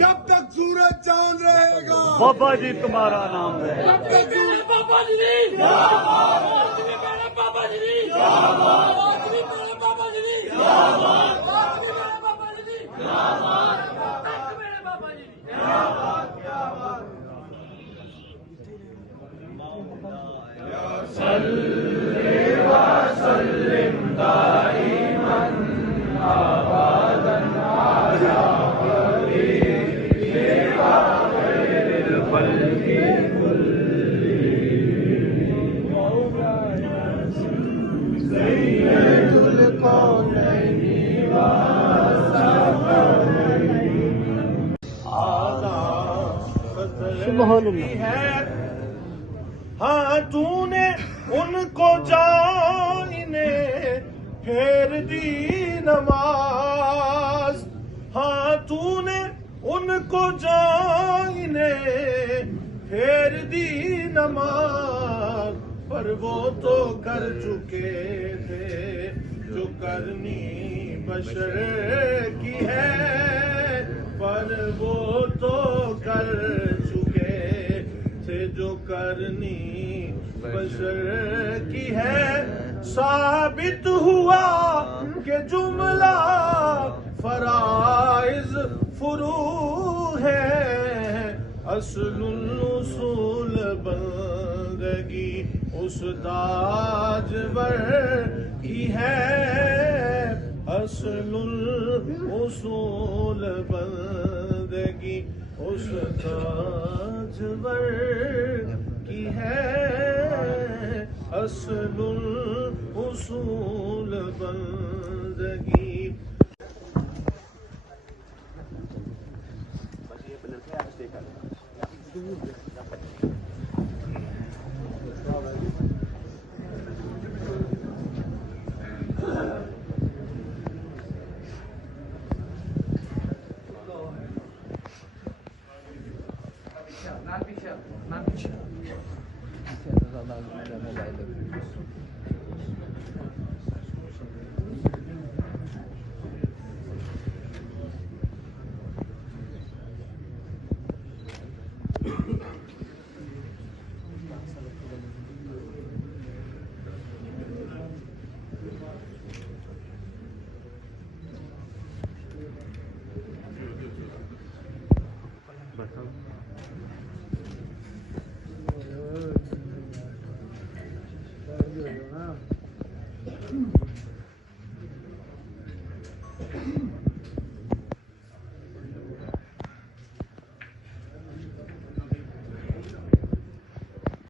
जब तक सूरज चांद रहेगा बाबा जी तुम्हारा नाम है। बाबा जी बाबा जी हाँ तूने उनको जाने फेर दी नमाज, हाँ तूने उनको जाने फेर दी नमाज, पर वो तो कर चुके थे जो करनी बशर की है, पर वो तो कर चुके थे जो करनी बशर की है। साबित हुआ कि जुमला फराइज फुरू है, असलुल उसूल बंदगी उस ताजवर की है, असलुल उसूल बंदगी उस ताजवर की है, असलुल उसूल बंदगी। बताओ